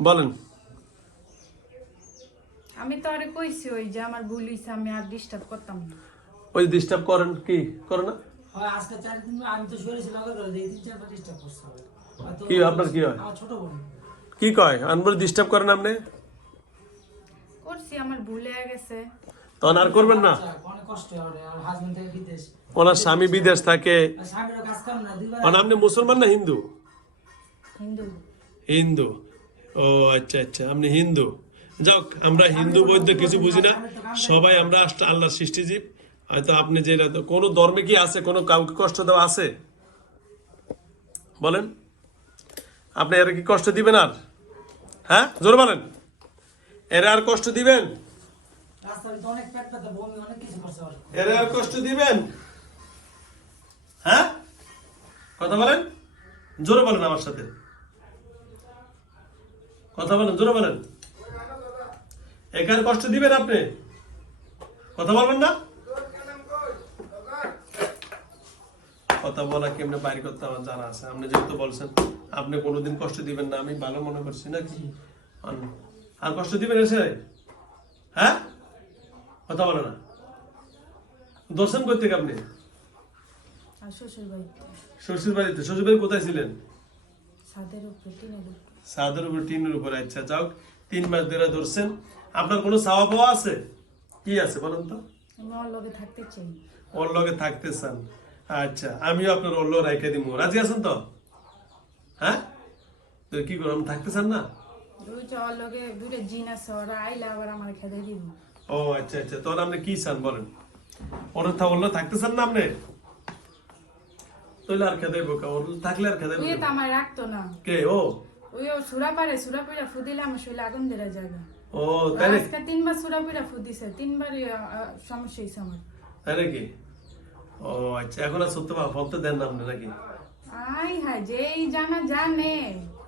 বলেন। আমি তো আরে কইছি ওই যে আমার ভুল হইছে আমি আর ডিস্টার্ব করতাম না। ওই ডিস্টার্ব করেন কি? করে না। হয় আজকে চার দিন আমি তো শুয়ে ছিলাম করে দিই তিন চারবার ডিস্টার্ব করছে কি আপনার কি হয়? আমার ছোট বোন। কি কয়? আনবার ডিস্টার্ব করেন আপনি? করছি আমার ভুল হয়ে গেছে। তখন আর করবেন না? যাক, কষ্ট হয় আর হাজবেন্ড থেকে বিদেশ। ওনার স্বামী বিদেশ থাকে। আর কাজ কাম না দুইবার মানে আপনি মুসলমান না হিন্দু? হিন্দু। হিন্দু। ও আচ্ছা আচ্ছা আপনি হিন্দু। যাক আমরা হিন্দু বৈদ্য কিছু বুঝি না। সবাই আমরা আল্লাহর সৃষ্টিজীব। হয়তো আপনি যেটা তো কোনো ধর্মে কি আছে? কোনো কাউকে কষ্ট দেওয়া আছে? বলেন। আপনি এর কি কষ্ট দিবেন আর? হ্যাঁ? জোর বলেন। এরা আর কষ্ট দিবেন। এরা আর কষ্ট দিবেন? হ্যাঁ? কথা বলেন। জোরে বলেন আমার সাথে। কথা বলেন জোরে বলেন। একার কষ্ট দিবেন আপনি। কথা বলবেন না? কথা বলা কেমনে বাইর করতে আমার জানা আছে। আপনি যেহেতু বলছেন আপনি কোনোদিন কষ্ট দিবেন না আমি ভালো মনে করছি নাকি? আর কষ্ট দিবেন এসে? হ্যাঁ? কথা বলে না। দর্শন করতে আপনি? শ্বশুর বাড়িতে শ্বশুর বাড়িতে শ্বশুর বাড়ি কোথায় ছিলেন? ছাদের উপরে উপরে। সাদের উপর টিনের উপর। আচ্ছা যাও তিন মাস ধরে ধরছেন। আপনার কোনো চাওয়া পাওয়া আছে? কি আছে বলেন তো? ওর লগে থাকতে চান। আচ্ছা আমিও আপনার ওর লগে রেখে দিব রাজি আছেন তো? হ্যাঁ? তো কি করো আমি থাকতে চান না? ও আচ্ছা আচ্ছা। তখন আপনি কি চান বলেন? ওর থা ওর থাকতে চান না আপনি? তাহলে আর খেতে বোকা ওর থাকলে আর খেতে কে? ও? ওই ও সুরা পারে সুরা পইরা ফুদিলে আমার শরীরে আগুন ধরে ও তাই আজকে তিনবার সুরা পইরা ফুদিছে তিনবারই আহ, আহ, সমস্যা হয়েছে আমার। তাই নাকি ও আচ্ছা এখন আর সত্য ভাব দেন না আপনি নাকি? আই হাই যেই জানা জানে।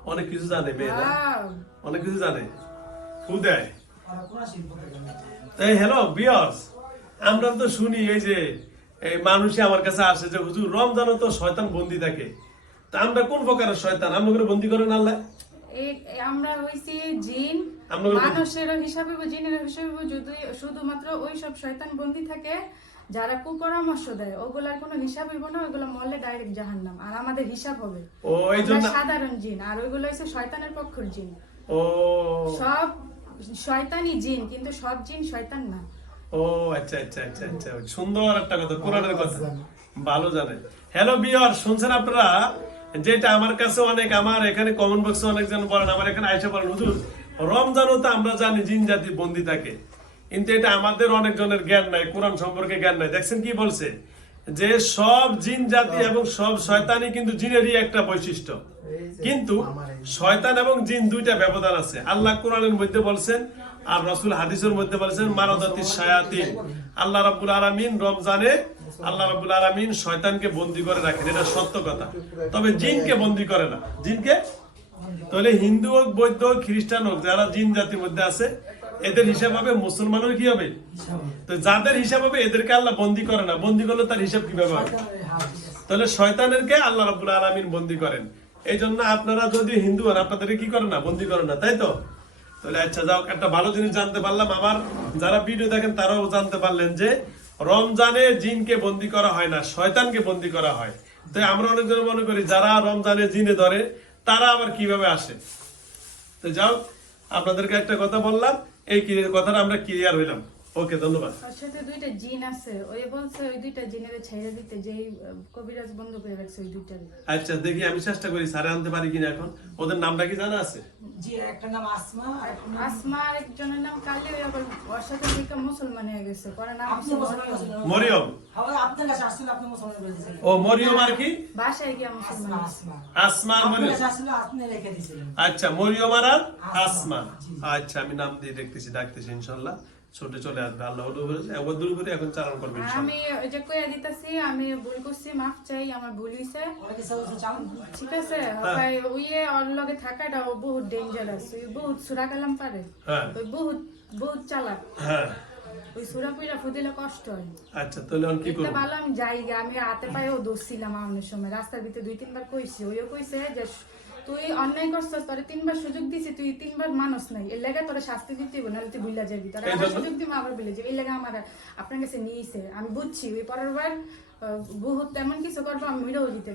অনেক কিছু জানে মেয়েরা। অনেক কিছু জানে। দেয় এই হ্যালো বিয়স আমরা তো শুনি এই যে এই মানুষে আমার কাছে আসে যে হুজুর রমজানও তো শয়তান বন্দি থাকে। তা আমরা কোন প্রকারের শয়তান? আমরা করে বন্দি করেন আল্লাহ। আমরা হইছি জিন। মানুষের হিসাবে জিনের হিসাবে যদি শুধুমাত্র ওই সব শয়তান বন্দি থাকে যারা কুপরামর্শ দেয় ওগুলার কোনো হিসাব হইব না ওগুলো মরলে ডাইরেক্ট জাহান্নাম। আর আমাদের হিসাব হবে। সাধারণ জিন আর ওইগুলো হচ্ছে শয়তানের পক্ষের জিন। ও। সব শয়তানি জিন কিন্তু সব জিন শয়তান না। ও আচ্ছা আচ্ছা আচ্ছা আচ্ছা। সুন্দর একটা কথা কোরআনের কথা। ভালো জানে। হ্যালো বিয়ার শুনছেন আপনারা? যেটা আমার কাছে অনেক, আমার এখানে কমেন্ট বক্সে অনেকজন বলেন, আমার এখানে আইসা বলেন, হুজুর রমজানও তো আমরা জানি জিন জাতি বন্দি থাকে। কিন্তু এটা আমাদের অনেকজনের জ্ঞান নাই, কোরআন সম্পর্কে জ্ঞান নাই। দেখছেন কি বলছে? যে সব জিন জাতি এবং সব শয়তানি কিন্তু জিনেরই একটা বৈশিষ্ট্য। কিন্তু শয়তান এবং জিন দুইটা ব্যবধান আছে। আল্লাহ কোরআনের মধ্যে বলছেন আর রসুল হাদিসের মধ্যে বলছেন মারাদাতি শায়াতিন। আল্লাহ রাব্বুল আলামিন রমজানে আল্লাহ রাব্বুল আলামিন শয়তানকে বন্দি করে রাখেন, এটা সত্য কথা। তবে জিনকে বন্দি করে না। জিনকে? তাহলে হিন্দু হোক, বৌদ্ধ হোক, খ্রিস্টান হোক, যারা জিন জাতির মধ্যে আছে, এদের হিসাব হবে মুসলমানের কি হবে? তো যাদের হিসাব হবে, এদেরকে আল্লাহ বন্দি করে না। বন্দি করলে তার হিসাব কীভাবে হবে? তাহলে শয়তানেরকে আল্লাহ রাব্বুল আলামিন বন্দি করেন। এই জন্য আপনারা যদি হিন্দু হন, আপনাদেরকে কি করেন না? বন্দি করেন না, তাই তো? তাহলে আচ্ছা যাও একটা ভালো জিনিস জানতে পারলাম। আবার যারা ভিডিও দেখেন, তারাও জানতে পারলেন যে রমজানে জিনকে বন্দি করা হয় না, শয়তানকে বন্দি করা হয়। তাই আমরা অনেকজন মনে করি, যারা রমজানে জিনে ধরে, তারা আবার কীভাবে আসে? তো যাও আপনাদেরকে একটা কথা বললাম, এই কথাটা আমরা ক্লিয়ার হইলাম। ওকে ধন্যবাদ। সাথে দুইটা জিন আছে। ওই বলছে ওই দুইটা জিনের ছেড়ে দিতে যেই কবিরাজ বন্ধ করে রাখছে ওই দুইটার আচ্ছা দেখি আমি চেষ্টা করি স্যারে আনতে পারি কিনা এখন। ওদের নামটা কি জানা আছে? জি একটা নাম আসমা আর নাম আসমা নাম কালি ওই আবার ওর সাথে থেকে মুসলমান হয়ে গেছে। পরে নাম আপনি মুসলমান মরিয়ম। হ্যাঁ, আপনার কাছে আসছিল আপনি মুসলমান ও মরিয়ম আর কি? বাসায় গিয়া মুসলমান। আসমা আসমা। আর মরিয়ম। কাছে আসছিল আপনি রেখে দিয়েছিলেন আচ্ছা মরিয়ম আর আর আসমা। আচ্ছা আমি নাম দিয়ে দেখতেছি ডাকতেছি ইনশাল্লাহ। ছোট চলে আসবে আল্লাহ হলু বলেছে একবার দূর করে এখন চালান করবে আমি ওই যে কইয়া দিতাছি আমি ভুল করছি মাফ চাই আমার ভুল হইছে। ঠিক আছে ভাই ওইয়ে ওর লগে থাকাটা বহুত ডেঞ্জারাস ওই বহুত সুরা কালাম পারে। হ্যাঁ। ওই বহুত বহুত চালাক। হ্যাঁ। ওই সুরা পুইরা ফুদিলে কষ্ট হয়। আচ্ছা তাহলে এখন কি এটা করব? ভালো আমি যাই গে, আমি হাতে পায়েও দোষছিলাম আমার সময় রাস্তার ভিতরে দুই তিনবার কইছি ওইও কইছে যে তুই অন্যায় করছিস তোরে তিনবার সুযোগ দিছি তুই তিনবার মানুষ নাই। এর লেগে তোরে শাস্তি দিতে হবে নাহলে তুই ভুলে যাবি। তোরা জন্য- সুযোগ দিবি আবার ভুলে যাবি। এই লেগে আমার আপনার কাছে নিয়েছে। আমি বুঝছি ওই পরের বার বহুত তেমন কিছু করব আমি মিলেও দিতে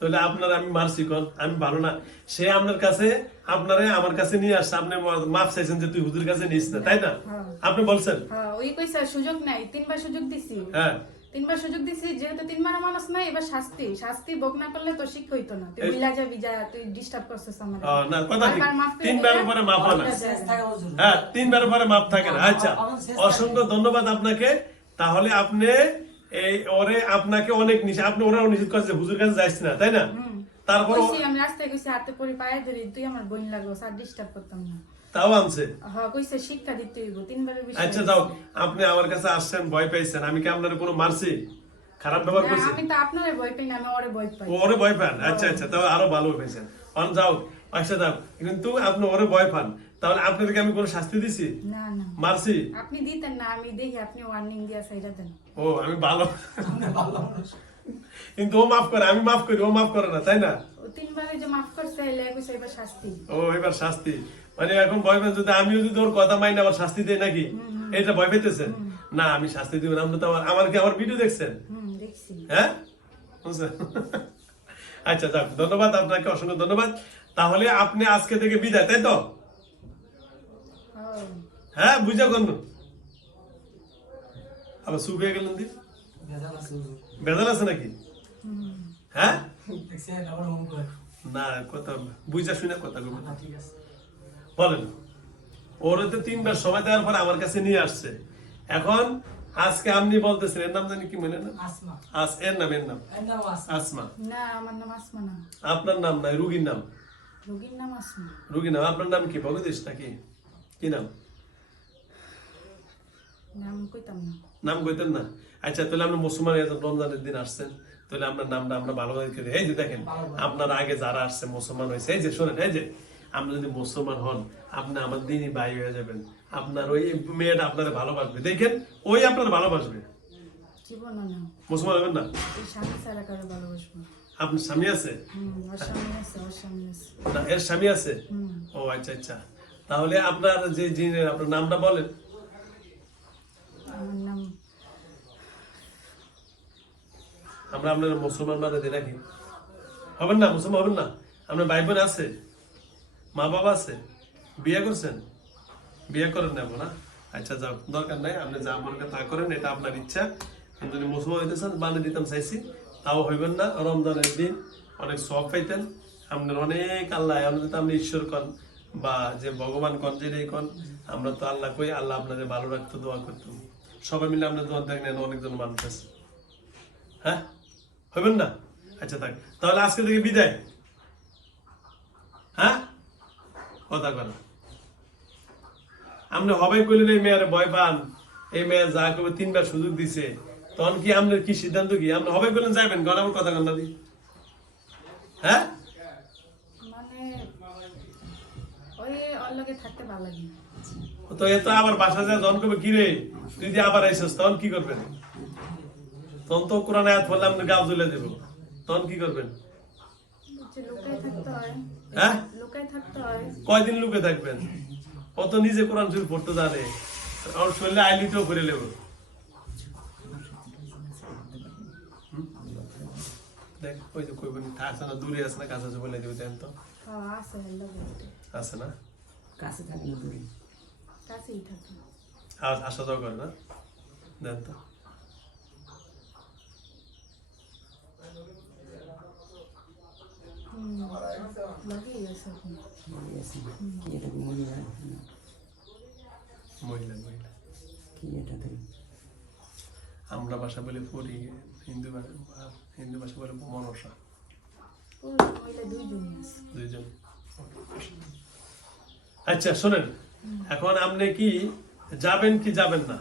তাহলে আপনার আমি মারছি আমি ভালো না। সে আপনার কাছে আপনারে আমার কাছে নিয়ে আসছে। আপনি মাফ চাইছেন যে তুই হুজুর কাছে নিস না তাই না? হ্যাঁ। আপনি বলছেন? হ্যাঁ ওই কইছে সুযোগ নাই তিনবার সুযোগ দিছি। হ্যাঁ। তিনবার সুযোগ দিছি যেহেতু তিনবার মানুষ নাই এবার শাস্তি। শাস্তি ভোগ না করলে তো শিক্ষা হইতো না। তুই ভুলা যাবি যা তুই ডিস্টার্ব করছিস আমার। না কথা ঠিক। মাফ তিনবার পরে মাফ হয় না। হ্যাঁ তিনবার পরে মাপ থাকে না। আচ্ছা অসংখ্য ধন্যবাদ আপনাকে। তাহলে আপনি এই ওরে আপনাকে অনেক নিষেধ আপনি ওরাও নিষেধ করছে হুজুর কাছে যাইছি না তাই না। তারপর আমি রাস্তায় কইছি হাতে পরে পায়ে ধরি তুই আমার বোন লাগল স্যার ডিস্টার্ব করতাম না। তাও আনছে। হ্যাঁ কইছে শিক্ষা দিতে তিনবারের বেশি আচ্ছা যাও আপনি আমার কাছে আসছেন ভয় পাইছেন আমি কি আপনার কোনো মারছি? খারাপ ব্যবহার করছি? আমি তো আপনারে ভয় পাই না আমি ওরে ভয় পাই। ওরে ভয় পান? আচ্ছা আচ্ছা তাহলে আরও ভালো অন যাও আচ্ছা যাও কিন্তু আপনি ওরে ভয় পান। তাহলে আপনাদেরকে আমি কোনো শাস্তি দিছি? না না। মারছি? আপনি দিতেন না আমি দেখি আপনি ওয়ার্নিং দিয়া সাইডা দেন। ও আমি ভালো। ভালো কিন্তু ও মাফ করে আমি মাফ করি ও মাফ করে না তাই না? তিনবারে যে মাফ করছে এলে কইছে এবার শাস্তি। ও এবার শাস্তি। মানে এখন ভয় পেন যদি আমিও যদি ওর কথা মাইনে আবার শাস্তি দেয় নাকি? এটা ভয় পেতেছেন? না আমি শাস্তি দিব না। আমরা তো আমার আমার কি আমার ভিডিও দেখছেন? হ্যাঁ? আচ্ছা যাক ধন্যবাদ আপনাকে অসংখ্য ধন্যবাদ। তাহলে আপনি আজকে থেকে বিদায় তাই তো? হ্যাঁ বুঝা কোন আবার সুখ হয়ে গেলেন দি। বেজাল আছে নাকি? হ্যাঁ। না কথা বুঝা শুনে কথা বলবেন না, ঠিক আছে। বলেন। ওরা তো তিনবার সময় দেওয়ার পরে আমার কাছে নিয়ে আসছে। এখন আজকে আপনি বলতেছেন এর নাম জানি কি মনে না? আসমা। আস এর নাম এর নাম? আসমা। আসমা। না আমার নাম আসমা না। আপনার নাম নাই রুগীর নাম। রোগীর নাম আসমা। রুগীর নাম আপনার নাম কি? ভগদীশ নাকি। কি নাম? নাম কইতাম না। নাম কইতেন না। আচ্ছা তাহলে আপনি মুসলমান রমজানের দিন আসছেন তাহলে আপনার নামটা আমরা ভালো করে এই যে দেখেন আপনার আগে যারা আসছে মুসলমান হয়েছে। এই যে শোনেন এই যে আপনি যদি মুসলমান হন আপনি আমার দিনই ভাই হয়ে যাবেন। আপনার ওই মেয়েটা আপনার ভালোবাসবে। দেখেন ওই আপনার ভালোবাসবে। না। মুসলমান হবেন। আপনার স্বামী আছে? এর স্বামী আছে? ও আচ্ছা আচ্ছা। তাহলে আপনার যে জিনের আপনার নামটা বলেন। আমরা আপনার মুসলমান বানাতে নাকি হবেন না? মুসলমান হবেন না? আপনার ভাই বোন আছে? মা বাবা আছে? বিয়ে করছেন? বিয়ে করেন না না আচ্ছা যাও দরকার নাই, আপনি যা মনে তা করেন, এটা আপনার ইচ্ছা। যদি মুসলমান হইতে চান, বানিয়ে দিতাম চাইছি। তাও হইবেন না, রমজানের দিন অনেক সব পাইতেন। আপনার অনেক আল্লাহ তো আপনি ঈশ্বর কন, বা যে ভগবান কন, যেটাই কন, আমরা তো আল্লাহ কই, আল্লাহ আপনাদের ভালো রাখতো, দোয়া করতাম সবাই মিলে আপনার দোয়া দেখেন অনেকজন মানুষ আছে। হ্যাঁ? হইবেন না? আচ্ছা থাক। তাহলে আজকে থেকে বিদায়। হ্যাঁ? কথা কথা আপনি হবে কইলেন এই মেয়ের ভয় পান। এই মেয়ে যা করবে তিনবার সুযোগ দিছে। তখন কি আপনার কি সিদ্ধান্ত কি? আপনি হবে কইলেন যাবেন গণ আমার কথা কান্না দি। হ্যাঁ? মানে। তো এত আবার বাসা যায় জন করবে কি রে তুই যে আবার আইসস তখন কি করবেন? তখন তো কোরআন আয়াত বললে আপনি গাও তুলে দেবো। তখন কি করবেন? যে হয়? কয়দিন লুকে থাকবেন? ও তো নিজে কোরআন শরীফ পড়তে জানে। ওর শরীরে আইলিতেও করে নেব দেখ ওই যে কইবেন আছে না দূরে আছে না কাছে আছে বলে দিবে দেন তো। আছে না কাছে থাকে না? দূরে। কাছেই থাকে। আস- আসা যাওয়া করে না? দেন তো। আমরা ভাষা বলে পড়ি হিন্দু হিন্দু ভাষা বলে মনসা দুইজন আচ্ছা শোনেন। এখন আপনি কি যাবেন কি যাবেন না?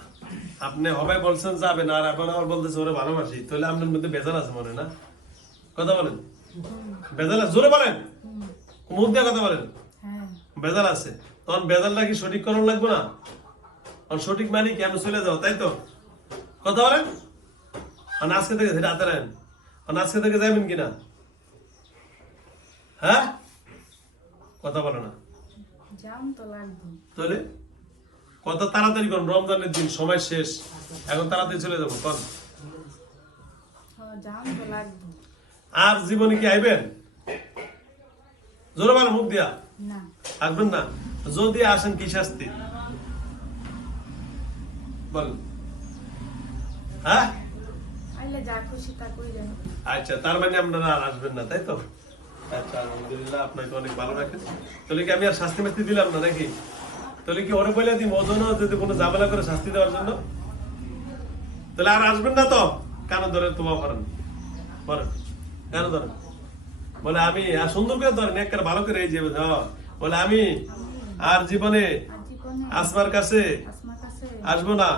আপনি হবে বলছেন যাবেন, আর এখন আবার বলতেছে ওরে ভালোবাসি। তাহলে আপনার মধ্যে বেজাল আছে মনে না? কথা বলেন। বেজাল আছে। জোরে বলেন। মুখ দিয়ে কথা বলেন। হ্যাঁ। বেজাল আছে। তখন বেজালটা কি সঠিক করার লাগবে না? তখন সঠিক মানে কি? আমি চলে যাও তাই তো? কথা বলেন। আর আজকে থেকে রাতে নেন আর আজকে থেকে যাবেন কিনা? হ্যাঁ? কথা বলে না। তাহলে? কত তাড়াতাড়ি করুন রমজানের দিন সময় শেষ। এখন তাড়াতাড়ি চলে যাব কন। হ্যাঁ তো লাগবে। আর জীবনে কি আইবেন? জোরে মুখ দিয়া। আসবেন না? যদি আসেন কি শাস্তি? বল হ্যাঁ? আচ্ছা তার মানে আপনারা আর আসবেন না তাই তো? আচ্ছা আলহামদুলিল্লাহ আপনাকে অনেক ভালো রাখেন। তাহলে কি আমি আর শাস্তি মাস্তি দিলাম না নাকি? তাহলে কি ওরে বলে দিই ওজনও যদি কোনো ঝামেলা করে শাস্তি দেওয়ার জন্য? তাহলে আর আসবেন না তো? কেন ধরে তোমা করেন বলেন কেন ধরেন বলে আমি আর সুন্দর করে ধরেন একটা ভালো করে এই যে হ্যাঁ, বলে আমি আর জীবনে আসমার কাছে আসব না।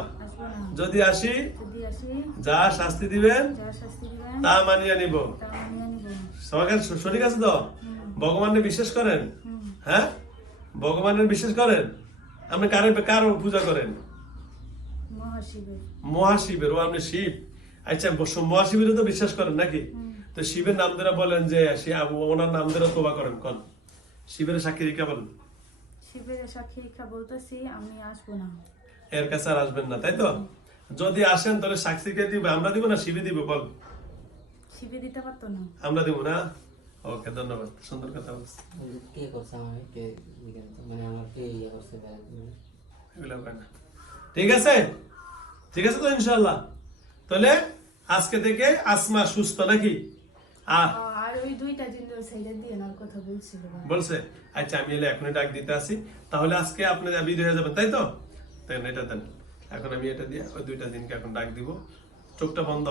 যদি আসি যা শাস্তি দিবেন তা মানিয়ে নিব। সবাইকে শরীর আছে তো? ভগবানের বিশ্বাস করেন? হ্যাঁ? ভগবানের বিশ্বাস করেন? আপনি কারে কার পূজা করেন? মহাশিবের। মহাশিবের ও আপনি শিব। আচ্ছা মহাশিবেরও তো বিশ্বাস করেন নাকি? তো শিবের নাম ধরে বলেন যে সে আবু- ওনার নাম ধরে তোবা করেন কোন। শিবের সাক্ষী রেখা বলেন। শিবের সাক্ষী রেখা বলতেছি আমি আসব না। এর কাছে আর আসবেন না তাই তো? যদি আসেন তাহলে সাক্ষীকে দিবে? আমরা দিব না শিবে দিব বল। শিবে দিতে পারতো না। আমরা দিব না? ওকে ধন্যবাদ। সুন্দর কথা বলছি। কে করছে কে মানে আমার কে ইয়ে করছে মানে এগুলো না। ঠিক আছে? ঠিক আছে তো ইনশাল্লাহ তাহলে আজকে থেকে আসমা সুস্থ নাকি? আর ওই দুইটা জিনিস সেইটা দিয়ে না কথা বলছিল বলছে আচ্ছা আমি এলে এখনই ডাক দিতে আসি। তাহলে আজকে আপনি বিদ হয়ে যাবেন তাই তো? তাই এটা দেন। এখন আমি এটা দিয়ে ওই দুইটা দিনকে এখন ডাক দিব। চোখটা বন্ধ।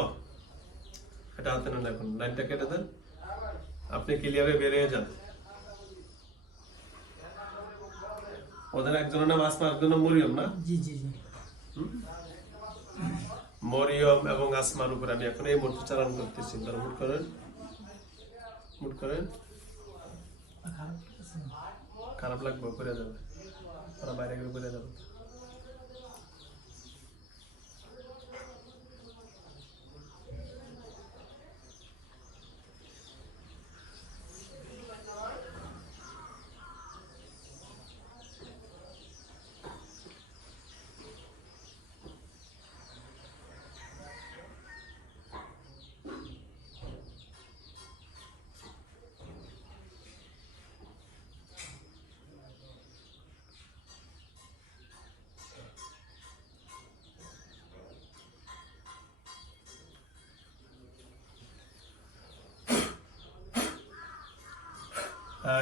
এটা হাতে নেন এখন। লাইনটা কেটে দেন। আপনি ক্লিয়ারে বেরিয়ে যান। ওদের একজনের নাম আসমা একজনের নাম মরিয়ম না? জি জি জি। মরিয়ম এবং আসমার উপরে আমি এখন এই মুহূর্তে চালান করতেছি। তারা মুট করেন। মুট করেন খারাপ লাগবে করে যাবে। ওরা বাইরে গেলে করে যাবে।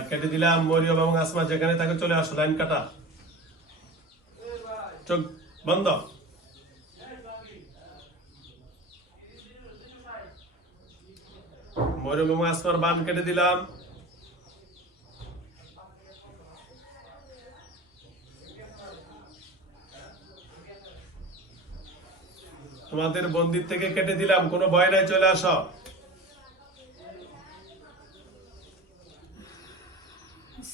কেটে দিলাম মরিয়ম এবং আসমা যেখানে তাকে চলে আসো, লাইন কাটা। চোখ বন্ধ। মরিয়ম এবং আসমার বান কেটে দিলাম। তোমাদের বন্দির থেকে কেটে দিলাম, কোনো ভয় নাই, চলে আসো আসসালামু আলাইকুম রহমতুল্লাহি ওয়া বারাকাতুহু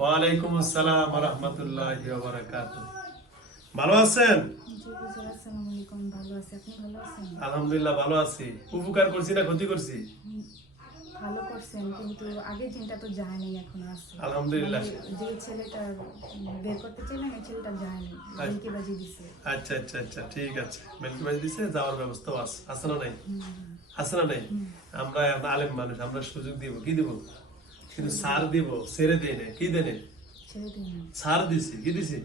ওয়ালাইকুম আসসালাম রহমতুল্লাহ বারাকাত ভালো আছেন? আছি। আলহামদুলিল্লাহ ভালো উপকার করছি না ক্ষতি করছি? ভালো করছেন কিন্তু আগের দিনটা তো যায়নি এখন আছে। আলহামদুলিল্লাহ। যে ছেলেটা বের করতে চাইলেন এই ছেলেটা যায়নি বেলকি বাজি দিছে। আচ্ছা আচ্ছা আচ্ছা ঠিক আছে। মেলকি বাজি দিছে যাওয়ার ব্যবস্থা আছে। আছে না নাই? আছে না নাই? আমরা আলেম মানুষ আমরা সুযোগ দিব। কি দিব? কিন্তু সার দিব ছেড়ে দিয়ে নে কি দেনে সার দিছি। কি দিছি?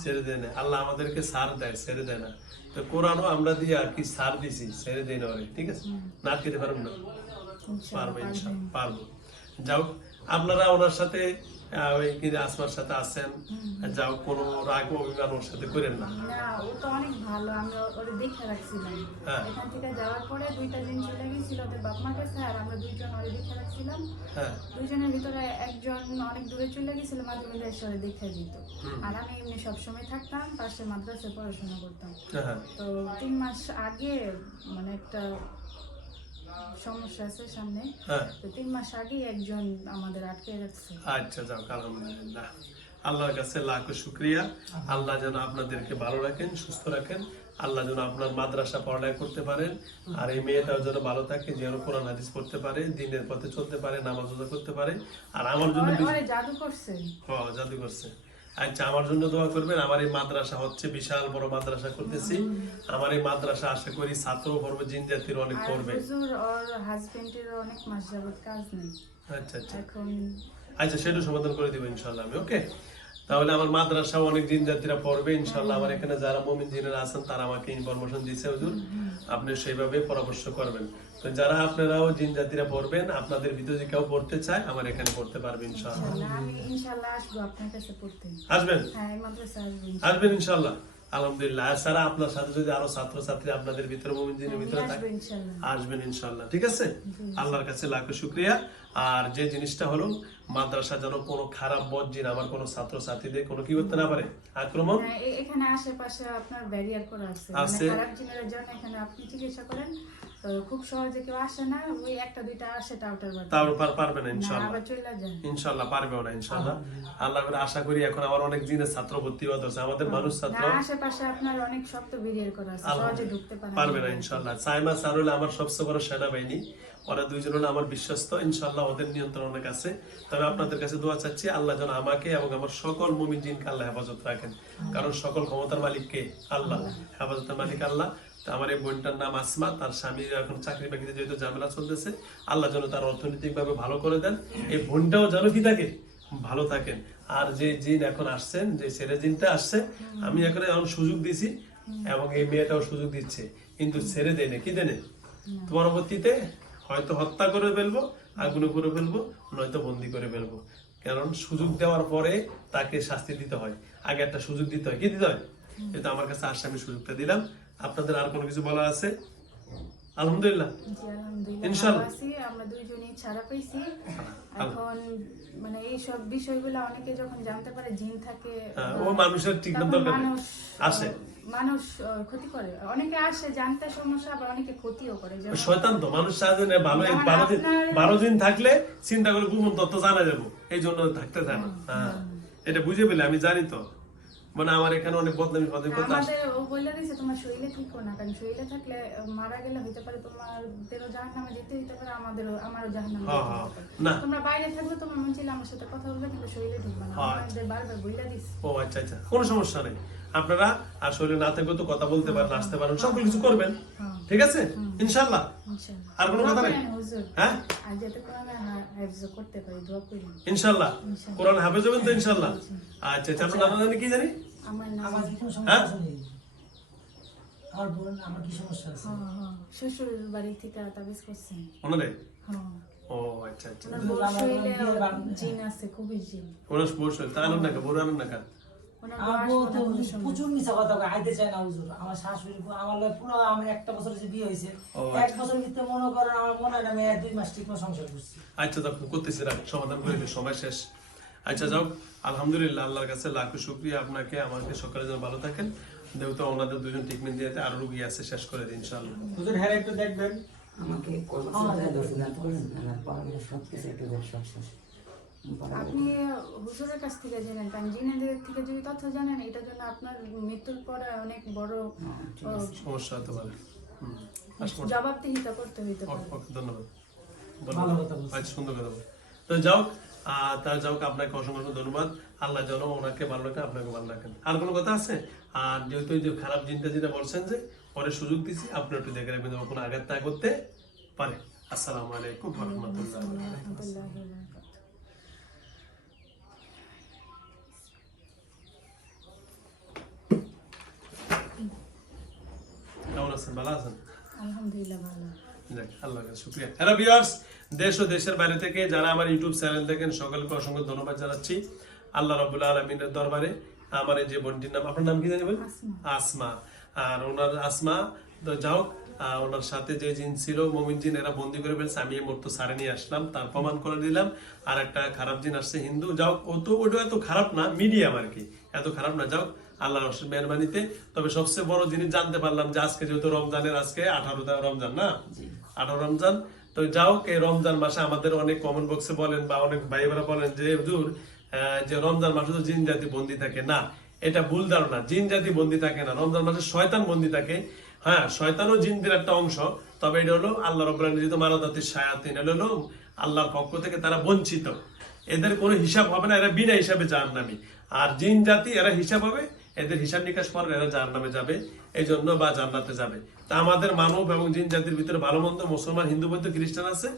ছাড় দেয় না আল্লাহ আমাদেরকে সার দেয় ছেড়ে দেয় না। তো কোরআনও আমরা দিয়ে আর কি সার দিছি ছেড়ে দেয় না ঠিক আছে? না খেতে পারব না। পারব ইনশাআল্লাহ পারব। যাও আপনারা ওনার সাথে ওই আসমার সাথে আছেন যাও কোনো রাগ অভিমান ওর সাথে করেন না। না ও তো অনেক ভালো আমি ওরে দেখে রাখছিলাম হ্যাঁ। এখান থেকে যাওয়ার পরে দুইটা দিন চলে ওদের বাপ মা কাছে আর আমরা দুইজন ওরে দেখে রাখছিলাম। হ্যাঁ। দুইজনের ভিতরে একজন অনেক দূরে চলে গেছিল মাঝে মাঝে এসে ওরে দেখে দিত। আর আমি এমনি সবসময় থাকতাম পাশে মাদ্রাসায় পড়াশোনা করতাম। হ্যাঁ। তো তিন মাস আগে মানে একটা সমস্যা আছে সামনে। হ্যাঁ। তো তিন মাস আগে একজন আমাদের আটকে রাখছে আচ্ছা যাও আলহামদুলিল্লাহ। আল্লাহর কাছে লাখো শুক্রিয়া। আল্লাহ যেন আপনাদেরকে ভালো রাখেন সুস্থ রাখেন। আল্লাহ যেন আপনার মাদ্রাসা পড়ালেখা করতে পারেন। আর এই মেয়েটাও যেন ভালো থাকে যেন কোরআন হাদিস পড়তে পারে দিনের পথে চলতে পারে নামাজ করতে পারে। আর আমার জন্য জাদু করছে। জাদু করছে। আচ্ছা আমার জন্য দোয়া করবেন। আমার এই মাদ্রাসা হচ্ছে বিশাল বড় মাদ্রাসা করতেছি। আমার এই মাদ্রাসা আশা করি ছাত্র পড়বে জিন জাতির অনেক পড়বে। হুজুর ওর হাজবেন্ডের অনেক মাস যাবত কাজ নেই। আচ্ছা আচ্ছা। আচ্ছা সেটা সমাধান করে দিব ইনশাল্লাহ আমি ওকে? তাহলে আমার মাদ্রাসা অনেক দিন যাত্রীরা পড়বে ইনশাল্লাহ আমার এখানে যারা মমিন জিনেরা আছেন তারা আমাকে ইনফরমেশন দিয়েছে হুজুর। আপনি সেইভাবে পরামর্শ করবেন। তো যারা আপনারাও জিন জাতিরা পড়বেন আপনাদের ভিতরে কেউ পড়তে চায় আমার এখানে পড়তে পারবে আমি ইনশাল্লাহ আসব আপনার কাছে পড়তে। আসবেন? হ্যাঁ মাদ্রাসা আসব আসবেন ইনশাল্লাহ আলহামদুলিল্লাহ। স্যার আপনার সাথে যদি আরও ছাত্র ছাত্রী আপনাদের ভিতরে মমিন জিনের ভিতরে থাকে আসবেন ইনশাল্লাহ ঠিক আছে? আল্লাহর কাছে লাখো শুক্রিয়া। আর যে জিনিসটা হলো মাদ্রাসা যেন কোনো খারাপ বজ্জিন আমার কোনো ছাত্র ছাত্রীদের কোনো কি করতে না পারে? আক্রমণ? হ্যাঁ, এখানে আশেপাশে আপনার ব্যারিয়ার করা আছে। আছে। মানে খারাপ জিনের জন্য এখানে আপনি চিকিৎসা করেন তো খুব সহজে কেউ আসে না ওই একটা দুইটা আসে টাউটার পার- পারবে না। আবার চলে যায়। পারবেও না ইনশাল্লাহ আল্লাহ করে আশা করি এখন আমার অনেক জিনের ছাত্র ভর্তি হতে হচ্ছে আমাদের মানুষ ছাত্র। আশেপাশে আপনার অনেক শক্ত ব্যারিয়ার করা আছে সহজে ঢুকতে পারে পারবে না ইনশাল্লাহ সাইমা স্যার হলে আমার সবচেয়ে বড় সেনাবাহিনী ওরা দুইজন হলো আমার বিশ্বস্ত ইনশাল্লাহ ওদের নিয়ন্ত্রণ অনেক আছে। তবে আপনাদের কাছে দোয়া চাচ্ছি আল্লাহ যেন আমাকে এবং আমার সকল মুমিন জিনকে আল্লাহ হেফাজত রাখেন। কারণ সকল ক্ষমতার মালিক কে আল্লাহ। হেফাজতের মালিক আল্লাহ। আমার এই বোনটার নাম আসমা তার স্বামী এখন চাকরি বাকরিতে যেহেতু ঝামেলা চলতেছে আল্লাহ যেন তার অর্থনৈতিক ভাবে ভালো করে দেন। এই বোনটাও যেন কি থাকে ভালো থাকেন। আর যে জিন এখন আসছেন যে ছেলে জিনটা আসছে আমি এখন এখন সুযোগ দিছি এবং এই মেয়েটাও সুযোগ দিচ্ছে। কিন্তু ছেড়ে দেয় না কি দেনে পরবর্তীতে হয়তো হত্যা করে ফেলব আগুনে করে ফেলব নয়তো বন্দি করে ফেলব। কারণ সুযোগ দেওয়ার পরে তাকে শাস্তি দিতে হয়। আগে একটা সুযোগ দিতে হয় কি দিতে হয়? এটা আমার কাছে আসছে আমি সুযোগটা দিলাম। আপনাদের আর কোনো কিছু বলা আছে? আলহামদুলিল্লাহ। আমরা দুইজনই ছাড়া পেয়েছি এখন মানে এই সব বিষয়গুলো অনেকে যখন জানতে পারে জিন থাকে হ্যাঁ, ও মানুষের ট্রিটমেন্ট দরকার আসে। মানুষ ক্ষতি করে। অনেকে আসে জানতে সমস্যা আবার অনেকে ক্ষতিও করে। শয়তান তো মানুষ সাহায্য ভালো বারো দিন বারো দিন থাকলে চিন্তা করে গোপন তত্ত্ব জানা যাব। এই জন্য থাকতে চায় না। হ্যাঁ। এটা বুঝে পেলে আমি জানি তো। মানে আমার এখানে অনেক বদনামি কথা আসে। ও দিছে তোমার শরীরে ঠিক না কারণ শরীরে থাকলে মারা গেলে হতে পারে তোমাদেরও জাহান নামে যেতে হতে পারে আমাদেরও আমারও জাহান নামে হ্যাঁ, হ্যাঁ। না। তোমরা বাইরে থাকবে তোমার মন ছিল আমার সাথে কথা বলবে কিন্তু শরীরে ঢুকবে না। হ্যাঁ। আমাদের বারবার দিস ও আচ্ছা আচ্ছা। কোনো সমস্যা নেই। আপনারা আর শরীরে না তো কথা বলতে পারেন আসতে পারেন সকল কিছু করবেন। ঠিক আছে? ইনশাল্লাহ ইনশাআল্লাহ। আর কোনো কথা নেই? হ্যাঁ? আর যাতে করতে পারি দোয়া করি। ইনশাল্লাহ। ইনশাল্লাহ। কোরআন হাফেজ হবেন তো ইনশাল্লাহ? আচ্ছা আচ্ছা আপনার কি জানি? আমার নাম হ্যাঁ? আর বলেন আমার কি সমস্যা আছে? হ্যাঁ, হ্যাঁ। শ্বশুর বাড়ি থেকে তাবিজ করছেন ওনারে হ্যাঁ। ও আচ্ছা আচ্ছা। জিন আছে খুবই জিন। ওনার বসে তা আনন্দ না আনন্দ তো না। প্রচুর মিথ্যা কথা কয় আইতে চায় না হুজুর। আমার শাশুড়ি আমার লগে পুরো আমার একটা বছর যে বিয়ে হয়েছে। এক বছর ভিতরে মনে করেন আমার মনে হয় আমি দুই মাস ঠিক মতো সংসার করছি। আচ্ছা তখন করতেছি রাখ। সমাধান করে সময় শেষ। আচ্ছা যাও আলহামদুলিল্লাহ আল্লাহর কাছে লাখো শুক্রিয়া আপনাকে আমাকে সকালে যেন ভালো থাকেন। যেহেতু ওনাদের দুজন ট্রিটমেন্ট দিয়ে আরও রুগী আছে শেষ করে দিন হুজুর হ্যাঁ একটু দেখবেন। আমাকে সব কিছু একটু সব শেষ। আপনি হুজুরের কাছ থেকে জেনেন কারণ জিনেদের থেকে যদি তথ্য জানেন এটার জন্য আপনার মৃত্যুর পরে অনেক বড় সমস্যা হতে পারে। জবাবদিহিতা করতে হইতে পারে। ধন্যবাদ। আচ্ছা সুন্দর কথা তো যাও তার যাও আপনাকে অসংখ্য অসংখ্য ধন্যবাদ। আল্লাহ যেন ওনাকে ভালো রাখেন আপনাকে ভালো রাখেন। আর কোনো কথা আছে? আর যেহেতু যে খারাপ চিন্তা যেটা বলছেন যে পরে সুযোগ দিছি আপনি একটু দেখে রাখবেন কোনো আঘাত করতে পারে। আসসালামু আলাইকুম রহমতুল্লাহ রহমতুল্লাহি ওয়া বারাকাতুহু। কেমন আছেন ভালো আছেন? আলহামদুলিল্লাহ ভালো। যাক, আল্লাহর কাছে হ্যালো ভিউয়ার্স দেশ ও দেশের বাইরে থেকে যারা আমার ইউটিউব চ্যানেল দেখেন সকলকে অসংখ্য ধন্যবাদ জানাচ্ছি। আল্লাহ রাব্বুল আলামিনের দরবারে আমার এই যে বোনটির নাম আপনার নাম কি জানেন আসমা। আসমা। আর ওনার আসমা তো যাও ওনার সাথে যে জিন ছিল মমিন জিন এরা বন্দি করে ফেলছে আমি এই মুহূর্তে সারে নিয়ে আসলাম তার প্রমাণ করে দিলাম। আর একটা খারাপ জিন আসছে হিন্দু। যাও ও তো ওটা এত খারাপ না মিডিয়াম আর কি। এত খারাপ না যাও আল্লাহ মেহরবানিতে। তবে সবচেয়ে বড় জিনিস জানতে পারলাম যে আজকে যেহেতু রমজানের আজকে আঠারো রমজান না? আঠারো রমজান। তো যাও এই রমজান মাসে আমাদের অনেক কমেন্ট বক্সে বলেন বা অনেক ভাইয়েরা বলেন যে আহ, যে রমজান মাসে তো জিন জাতি বন্দি থাকে। না এটা ভুল ধারণা। জিন জাতি বন্দি থাকে না। রমজান মাসে শয়তান বন্দি থাকে। হ্যাঁ শয়তানও জিনদের একটা অংশ। তবে এটা হলো আল্লাহ নিজিত মারাদাতির সায়াতিন এটা হলো আল্লাহর পক্ষ থেকে তারা বঞ্চিত। এদের কোনো হিসাব হবে না, এরা বিনা হিসাবে জাহান্নামী। আর জিন জাতি, এরা হিসাব হবে, এদের হিসাব নিকাশ পরে এরা জাহান্নামে যাবে এই জন্য বা জান্নাতে যাবে। তা আমাদের মানব এবং জিন জাতির ভিতরে ভালো মন্দ মুসলমান, হিন্দু মধ্যে খ্রিস্টান আছে?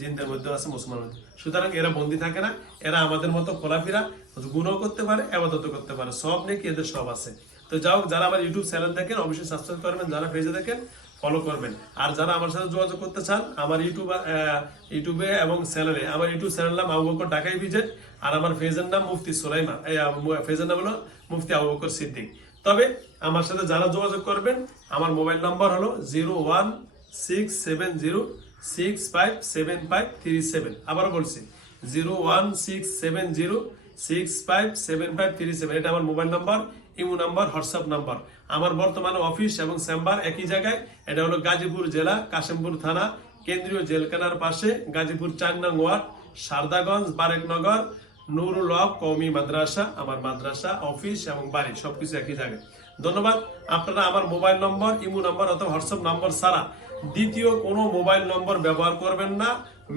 জিনদের মধ্যে আছে মুসলমান মধ্যে সুতরাং এরা বন্দি থাকে না, এরা আমাদের মতো খোলাফিরা, গুণও করতে পারে আবাদত করতে পারে। সব নাকি এদের সব আছে। তো যাও যারা আমার ইউটিউব চ্যানেল দেখেন, অবশ্যই সাবস্ক্রাইব করবেন, যারা পেজে দেখেন ফলো করবেন। আর যারা আমার সাথে যোগাযোগ করতে চান আমার ইউটিউব ইউটিউবে এবং চ্যানেলে আমার ইউটিউব চ্যানেল নাম আবু বকর ঢাকাই ভিজেট আর আমার পেজের নাম মুফতি সুলাইমান এই আহ, মু- পেজের নাম হলো মুফতি আবু বকর সিদ্দিক। তবে আমার সাথে যারা যোগাযোগ করবেন আমার মোবাইল নাম্বার হলো zero one six seven zero six five seven five three seven আবারও বলছি zero one six seven zero six five seven five three seven এটা আমার mobile number imo number WhatsApp number. আমার বর্তমানে অফিস এবং chamber একই জায়গায়। এটা হলো গাজীপুর জেলা, কাশিমপুর থানা, কেন্দ্রীয় জেলখানার পাশে, গাজীপুর চার ওয়ার্ড, সারদাগঞ্জ বারেকনগর নুরুল হক কৌমি মাদ্রাসা, আমার মাদ্রাসা, অফিস এবং বাড়ি, সবকিছু একই জায়গায়। ধন্যবাদ, আপনারা আমার মোবাইল নম্বর, ইমো নম্বর অথবা হোয়াটসঅ্যাপ নম্বর ছাড়া দ্বিতীয় কোনো মোবাইল নম্বর ব্যবহার করবেন না,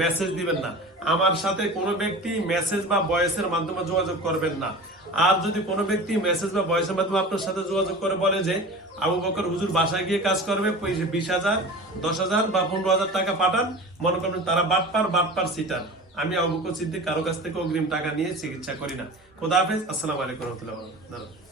মেসেজ দিবেন না। আমার সাথে কোনো ব্যক্তি মেসেজ বা ভয়েসের মাধ্যমে যোগাযোগ করবেন না। আর যদি কোনো ব্যক্তি মেসেজ বা ভয়েসের মাধ্যমে আপনার সাথে যোগাযোগ করে বলে যে, আবু বকর হুজুর বাসায় গিয়ে কাজ করবে বিশ হাজার, দশ হাজার বা পনেরো হাজার টাকা পাঠান। মনে করবেন তারা বাটপার বাটপার সিটার আমি আবু বকর সিদ্দিক কারও কাছ থেকে অগ্রিম টাকা নিয়ে চিকিৎসা করি না। খোদা হাফেজ। আসসালামু আলাইকুম রহমতুল্লাহ